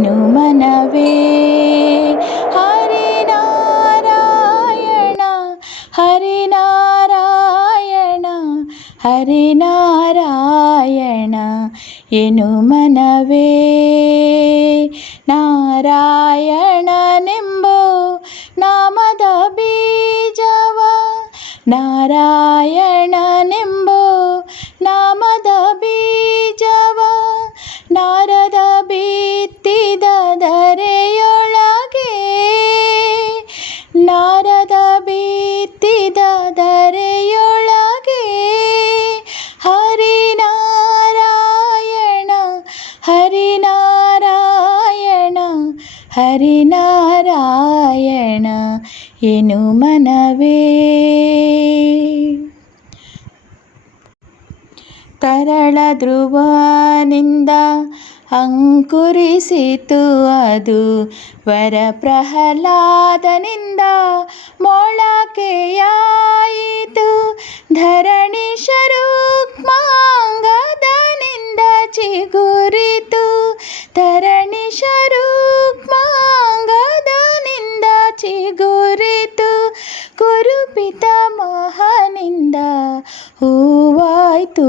ಎನು ಮನವೇ. ಹರಿನಾರಾಯಣ ಹರಿನಾರಾಯಣ ಹರಿನಾರಾಯಣ ಎನು ಮನವೇ. ನಾರಾಯಣನೆಂಬೋ ನಾಮದ ಬೀಜವ, ನಾರಾಯಣನೆಂಬೋ ನಾಮದ ಬೀಜವ ನಾರದ ಬಿತ್ತಿದ ಧರೆಯೊಳಗೆ, ನಾರದ ಬಿತ್ತಿದ ಧರೆಯೊಳಗೆ. ಹರಿನಾರಾಯಣ ಹರಿನಾರಾಯಣ ಹರಿನಾರಾಯಣ ಎನು ಮನವೇ. ತರಳ ಧ್ರುವನಿಂದ ಅಂಕುರಿಸಿತು ಅದು, ವರ ಪ್ರಹ್ಲಾದನಿಂದ ಮೊಳಕೆಯಾಯಿತು. ಧರಣಿ ಶರೂಕ್ಮಾಂಗದನಿಂದ ಚಿಗುರಿತು, ಧರಣಿ ಶರೂಕ್ಮಾಂಗದನಿಂದ ಚಿಗುರಿತು. ಕುರುಪಿತ ಮಹನಿಂದ ಹೂವಾಯ್ತು,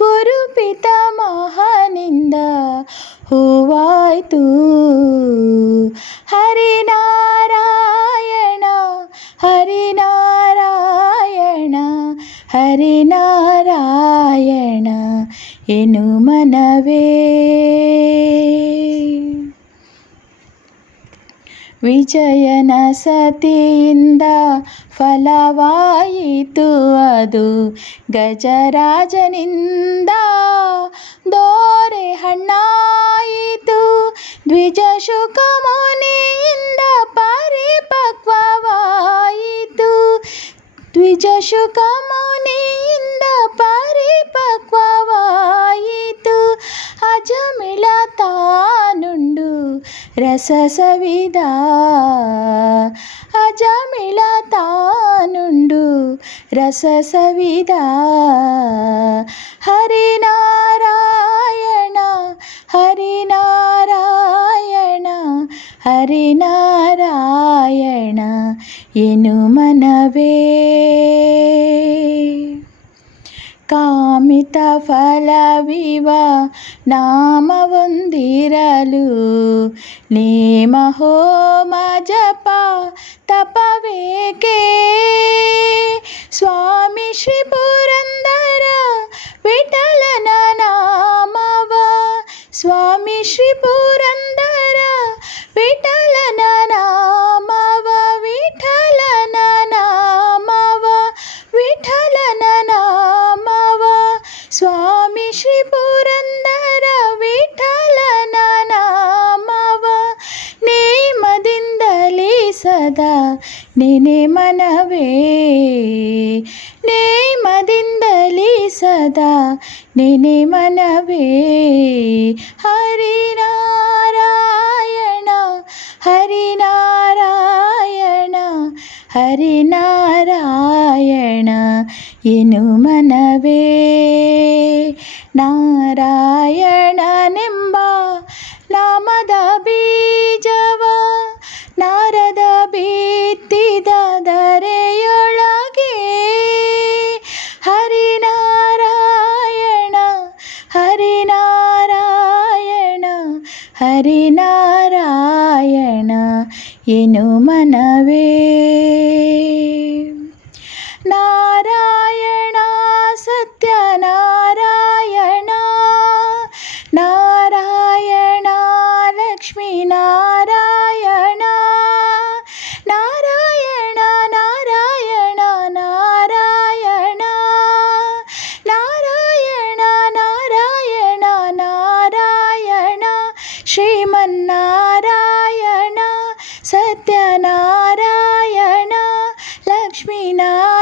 ಕುರುಪಿತ ಮಹನಿಂದ ಹೂವಾಯ್ತು. ಹರಿನಾರಾಯಣ ಹರಿನಾರಾಯಣ ಹರಿನಾರಾಯಣ ಎನು ಮನವೇ. ವಿಜಯನ ಸತಿಯಿಂದ ಫಲವಾಯಿತು ಅದು, ಗಜರಾಜನಿಂದ ದೋರೆ ಹಣ್ಣಾಯಿತು. ದ್ವಿಜಶುಕ ಮುನಿಯಿಂದ ಪರಿಪಕ್ವವಾಯಿತು, ದ್ವಿಜಶುಕ ಮುನಿಯಿಂದ ಪರಿಪಕ್ವವಾಯಿತು. ಅಜಮಿಳ ತಾನುಂಡು ರಸ ಸವಿದ, ಅಜಮಿಳ ತಾನುಂಡು ರಸ ಸವಿದ. ಹರಿನಾರಾಯಣ ಹರಿನಾರಾಯಣ ಹರಿನಾರಾಯಣ ಎನು ಮನವೇ. ಕಾಮಿತ ಫಲವಿವ ನಾಮವೊಂದಿರಲು, ನೇಮ ಹೋಮ ಜಪ ತಪವೇಕೆ. ಸ್ವಾಮಿ ಶ್ರೀ ಪುರಂದರ ವಿಠಲನ ನಾಮವ, ಸ್ವಾಮಿ ಶ್ರೀ ಪುರಂದರ ವಿಠಲನ ನಾಮವ, ವಿಠಲನ ನಾಮವ, ವಿಠಲನ ನಾಮವ. ಸ್ವಾಮಿ ಶ್ರೀ ಪುರಂದರ ವಿಠಲನ ನಾಮವ ನೇಮದಿಂದಲೇ ಸದಾ ನೆನೆ ಮನವೇ, ನೇಮದಿಂದಲೇ ಸದಾ ನೆನೆ ಮನವೇ. ಹರಿನಾರಾಯಣ ಹರಿನಾರಾಯಣ ಹರಿನಾರಾಯಣ ಎನು ಮನವೇ. ನಾರಾಯಣನೆಂಬ ನಾಮದ ಬೀಜವ ನಾರದ ಬಿತ್ತಿದ ಧರೆಯೊಳಗೆ. ಹರಿನಾರಾಯಣ ಹರಿನಾರಾಯಣ ಹರಿನಾರಾಯಣ ಎನು ಮನವೇ. ನಾರಾಯಣ ಸತ್ಯನಾರಾಯಣ ನಾರಾಯಣ ಲಕ್ಷ್ಮೀ ನಾರಾಯಣ ನಾರಾಯಣ ನಾರಾಯಣ ನಾರಾಯಣ ನಾರಾಯಣ ನಾರಾಯಣ ನಾರಾಯಣ ಶ್ರೀಮನ್ನಾರಾಯಣ ಸತ್ಯನಾರಾಯಣ ಲಕ್ಷ್ಮೀ ನಾರಾಯಣ